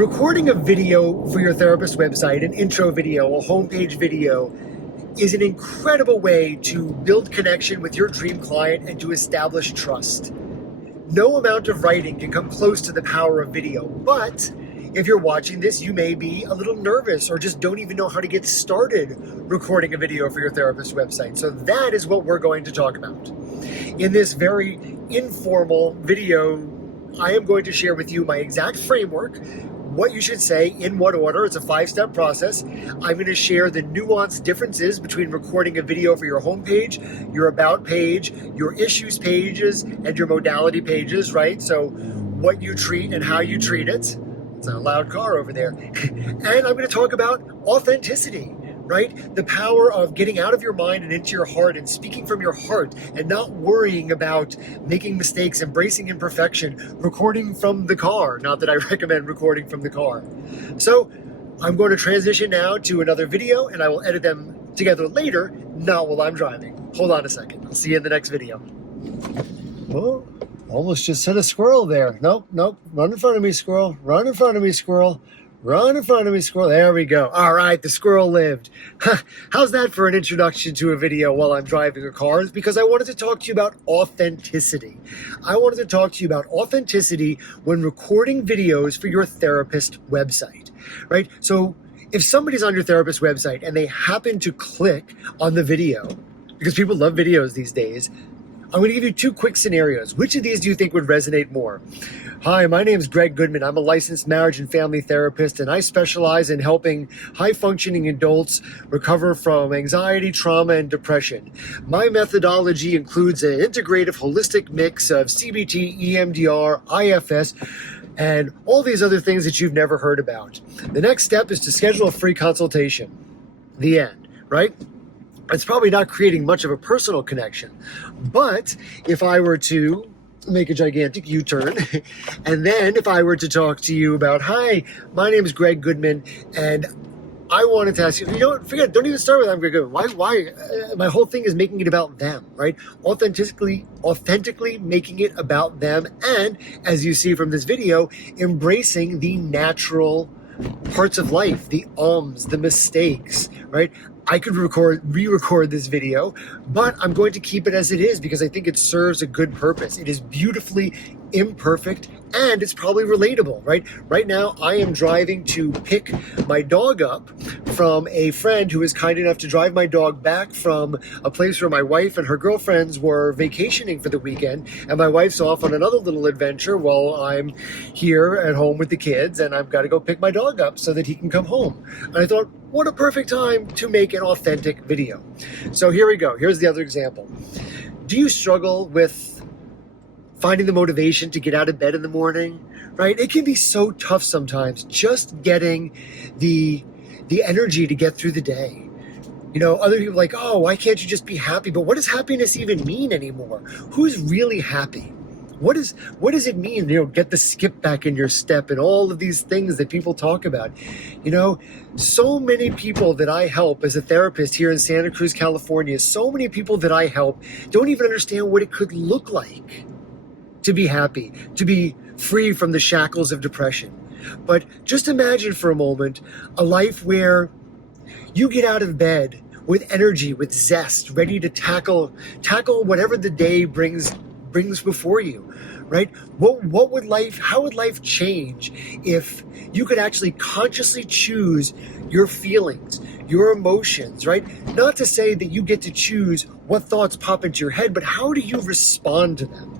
Recording a video for your therapist website, an intro video, a homepage video, is an incredible way to build connection with your dream client and to establish trust. No amount of writing can come close to the power of video, but if you're watching this, you may be a little nervous or just don't even know how to get started recording a video for your therapist website. So that is what we're going to talk about. In this very informal video, I am going to share with you my exact framework, what you should say, in what order. It's a 5-step process. I'm going to share the nuanced differences between recording a video for your homepage, your about page, your issues pages, and your modality pages, right? So what you treat and how you treat it. It's a loud car over there. And I'm going to talk about authenticity, right? The power of getting out of your mind and into your heart and speaking from your heart and not worrying about making mistakes, embracing imperfection, recording from the car. Not that I recommend recording from the car. So I'm going to transition now to another video and I will edit them together later, not while I'm driving. Hold on a second. I'll see you in the next video. Oh, almost just hit a squirrel there. Nope. Run in front of me, squirrel. Run in front of me, squirrel. Run in front of me, squirrel. There we go. All right, the squirrel lived. How's that for an introduction to a video while I'm driving a car? It's because I wanted to talk to you about authenticity. I wanted to talk to you about authenticity when recording videos for your therapist website, right? So if somebody's on your therapist website and they happen to click on the video, because people love videos these days, I'm going to give you 2 quick scenarios. Which of these do you think would resonate more? Hi, my name is Greg Goodman. I'm a licensed marriage and family therapist, and I specialize in helping high-functioning adults recover from anxiety, trauma, and depression. My methodology includes an integrative, holistic mix of CBT, EMDR, IFS, and all these other things that you've never heard about. The next step is to schedule a free consultation. The end, right? It's probably not creating much of a personal connection. But if I were to make a gigantic U-turn, and then if I were to talk to you about, hi, my name is Greg Goodman, and I wanted to ask you, forget it, don't even start with I'm Greg Goodman. Why? My whole thing is making it about them, right? Authentically making it about them, and as you see from this video, embracing the natural parts of life, the ums, the mistakes, right? I could re-record this video, but I'm going to keep it as it is because I think it serves a good purpose. It is beautifully imperfect and it's probably relatable, right? Right now, I am driving to pick my dog up from a friend who is kind enough to drive my dog back from a place where my wife and her girlfriends were vacationing for the weekend. And my wife's off on another little adventure while I'm here at home with the kids, and I've got to go pick my dog up so that he can come home. And I thought, what a perfect time to make an authentic video. So here we go. Here's the other example. Do you struggle with finding the motivation to get out of bed in the morning, right? It can be so tough sometimes just getting the energy to get through the day. Other people are like, oh, why can't you just be happy? But what does happiness even mean anymore? Who's really happy? What does it mean, get the skip back in your step and all of these things that people talk about? So many people that I help as a therapist here in Santa Cruz, California, so many people that I help don't even understand what it could look like to be happy, to be free from the shackles of depression. But just imagine for a moment a life where you get out of bed with energy, with zest, ready to tackle whatever the day brings before you, right? How would life change if you could actually consciously choose your feelings, your emotions, right? Not to say that you get to choose what thoughts pop into your head, but how do you respond to them?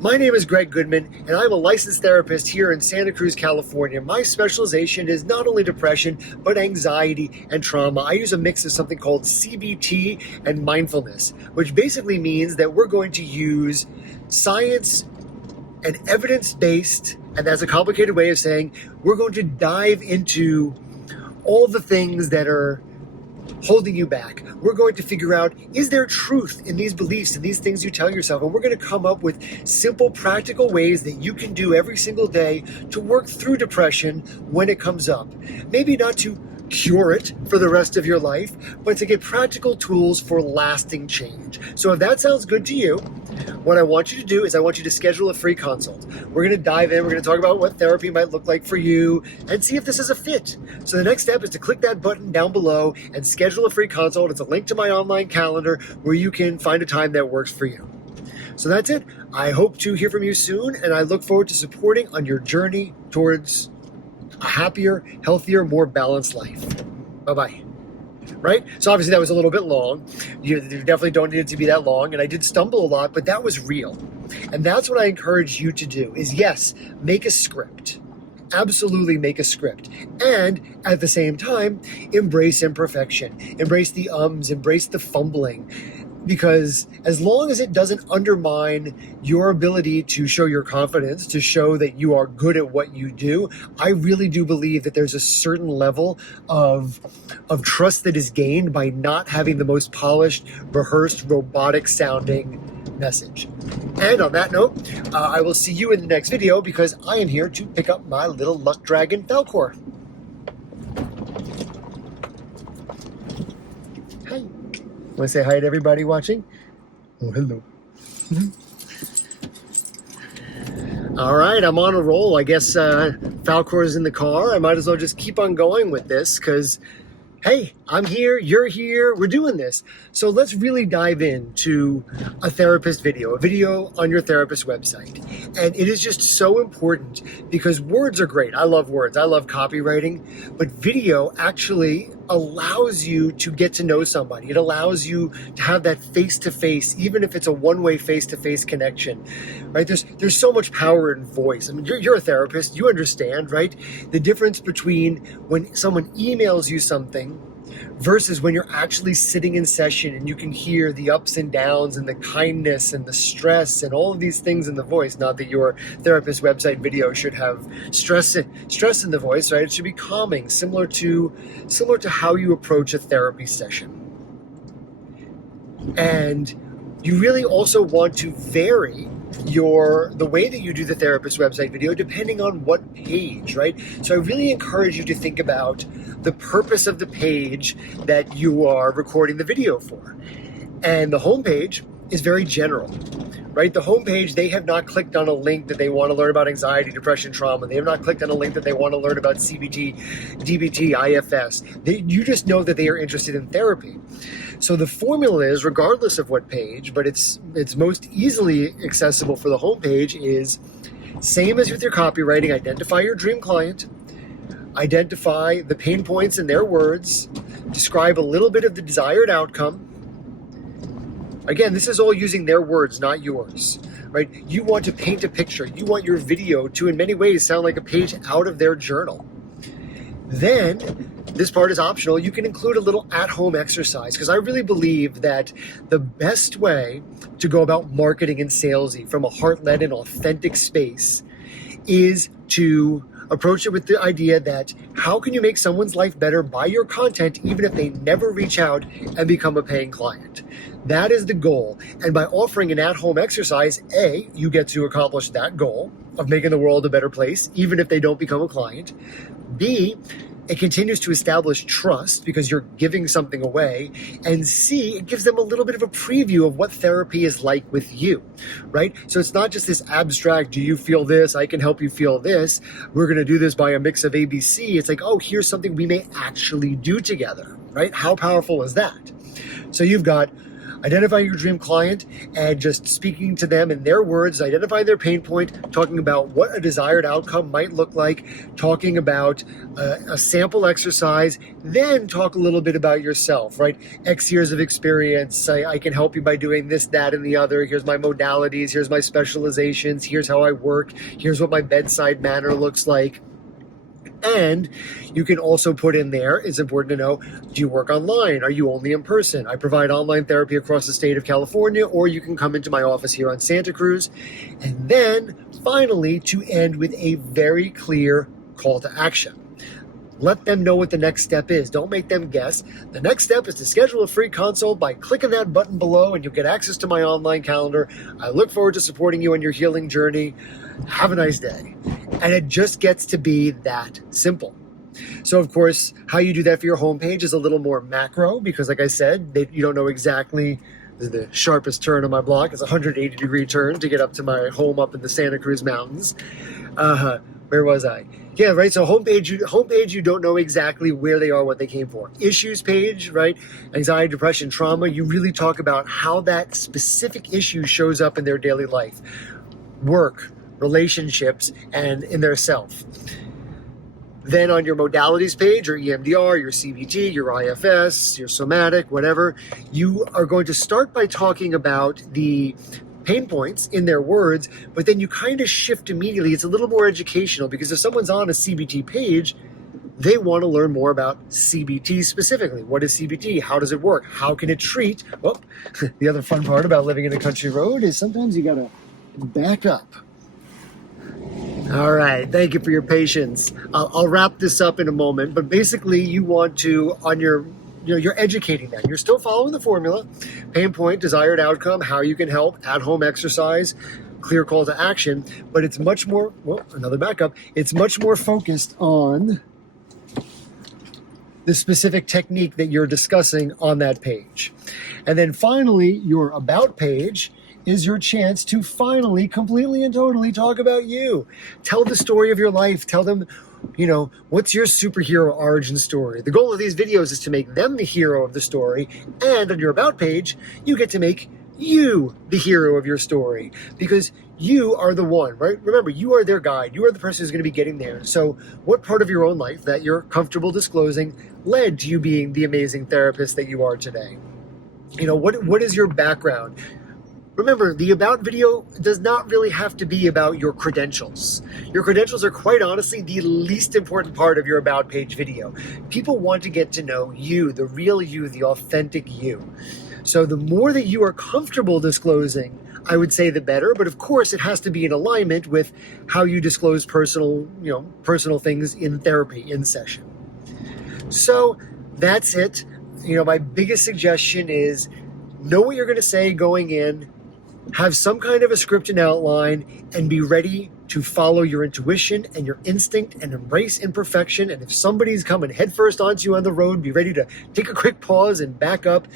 My name is Greg Goodman, and I'm a licensed therapist here in Santa Cruz, California. My specialization is not only depression, but anxiety and trauma. I use a mix of something called CBT and mindfulness, which basically means that we're going to use science and evidence-based, and that's a complicated way of saying we're going to dive into all the things that are holding you back. We're going to figure out, is there truth in these beliefs and these things you tell yourself? And we're going to come up with simple, practical ways that you can do every single day to work through depression when it comes up. Maybe not to cure it for the rest of your life, but to get practical tools for lasting change. So if that sounds good to you, what I want you to do is I want you to schedule a free consult. We're going to dive in. We're going to talk about what therapy might look like for you and see if this is a fit. So the next step is to click that button down below and schedule a free consult. It's a link to my online calendar where you can find a time that works for you. So that's it. I hope to hear from you soon, and I look forward to supporting on your journey towards a happier, healthier, more balanced life. Bye-bye. Right? So obviously that was a little bit long. You definitely don't need it to be that long. And I did stumble a lot, but that was real. And that's what I encourage you to do is, yes, make a script. Absolutely make a script. And at the same time, embrace imperfection. Embrace the ums, embrace the fumbling. Because as long as it doesn't undermine your ability to show your confidence, to show that you are good at what you do, I really do believe that there's a certain level of trust that is gained by not having the most polished, rehearsed, robotic sounding message. And on that note, I will see you in the next video because I am here to pick up my little luck dragon Falcor. Hi. Want to say hi to everybody watching? Oh, hello. All right, I'm on a roll. I guess Falcor's in the car. I might as well just keep on going with this because, hey, I'm here, you're here, we're doing this. So let's really dive into a therapist video, a video on your therapist website. And it is just so important because words are great. I love words. I love copywriting. But video actually allows you to get to know somebody. It allows you to have that face-to-face, even if it's a one-way face-to-face connection, right? There's so much power in voice. I mean, you're a therapist. You understand, right? The difference between when someone emails you something versus when you're actually sitting in session and you can hear the ups and downs and the kindness and the stress and all of these things in the voice. Not that your therapist website video should have stress in the voice, right? It should be calming, similar to how you approach a therapy session. And you really also want to vary the way that you do the therapist website video depending on what page, right? So I really encourage you to think about the purpose of the page that you are recording the video for. And the homepage is very general, right? The homepage, they have not clicked on a link that they want to learn about anxiety, depression, trauma. They have not clicked on a link that they want to learn about CBT, DBT, IFS. You just know that they are interested in therapy. So the formula is, regardless of what page, but it's most easily accessible for the homepage, is same as with your copywriting. Identify your dream client, identify the pain points in their words, describe a little bit of the desired outcome. Again, this is all using their words, not yours, right? You want to paint a picture. You want your video to, in many ways, sound like a page out of their journal. Then, this part is optional. You can include a little at-home exercise because I really believe that the best way to go about marketing and salesy from a heart-led and authentic space is to approach it with the idea that how can you make someone's life better by your content even if they never reach out and become a paying client? That is the goal. And by offering an at-home exercise, A, you get to accomplish that goal of making the world a better place, even if they don't become a client. B, it continues to establish trust because you're giving something away. And C, it gives them a little bit of a preview of what therapy is like with you, right? So it's not just this abstract, do you feel this? I can help you feel this. We're going to do this by a mix of ABC. It's like, oh, here's something we may actually do together, right? How powerful is that? So you've got identifying your dream client and just speaking to them in their words, identifying their pain point, talking about what a desired outcome might look like, talking about a sample exercise, then talk a little bit about yourself, right? X years of experience. I can help you by doing this, that, and the other. Here's my modalities. Here's my specializations. Here's how I work. Here's what my bedside manner looks like. And you can also put in there, it's important to know, do you work online? Are you only in person? I provide online therapy across the state of California, or you can come into my office here on Santa Cruz. And then finally, to end with a very clear call to action. Let them know what the next step is. Don't make them guess. The next step is to schedule a free consult by clicking that button below and you'll get access to my online calendar. I look forward to supporting you on your healing journey. Have a nice day. And it just gets to be that simple. So, of course, how you do that for your homepage is a little more macro because, like I said, you don't know exactly the sharpest turn on my block. It's a 180-degree turn to get up to my home up in the Santa Cruz Mountains. Where was I? Yeah, right. So homepage, you don't know exactly where they are, what they came for. Issues page, right? Anxiety, depression, trauma. You really talk about how that specific issue shows up in their daily life, work, relationships, and in their self. Then on your modalities page, your EMDR, your CBT, your IFS, your somatic, whatever, you are going to start by talking about the pain points in their words, but then you kind of shift immediately. It's a little more educational because if someone's on a CBT page, they want to learn more about CBT specifically. What is CBT? How does it work? How can it treat? Well, the other fun part about living in a country road is sometimes you got to back up. All right, thank you for your patience. I'll wrap this up in a moment, but basically you want to, you're educating them. You're still following the formula, pain point, desired outcome, how you can help, at-home exercise, clear call to action, but it's much more, another backup, it's much more focused on the specific technique that you're discussing on that page. And then finally, your about page is your chance to finally, completely and totally talk about you. Tell the story of your life. Tell them, what's your superhero origin story? The goal of these videos is to make them the hero of the story. And on your about page, you get to make you the hero of your story because you are the one, right? Remember, you are their guide. You are the person who's going to be getting there. So what part of your own life that you're comfortable disclosing led to you being the amazing therapist that you are today? What is your background? Remember, the about video does not really have to be about your credentials. Your credentials are quite honestly the least important part of your about page video. People want to get to know you, the real you, the authentic you. So the more that you are comfortable disclosing, I would say the better. But of course, it has to be in alignment with how you disclose personal things in therapy, in session. So that's it. My biggest suggestion is know what you're going to say going in. Have some kind of a script and outline and be ready to follow your intuition and your instinct and embrace imperfection. And if somebody's coming headfirst onto you on the road, be ready to take a quick pause and back up.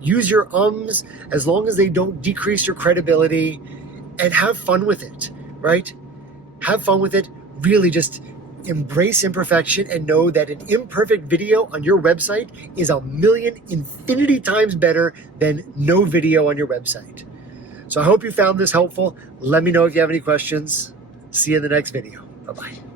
Use your ums as long as they don't decrease your credibility and have fun with it, right? Have fun with it. Really just embrace imperfection and know that an imperfect video on your website is a million infinity times better than no video on your website. So I hope you found this helpful. Let me know if you have any questions. See you in the next video. Bye-bye.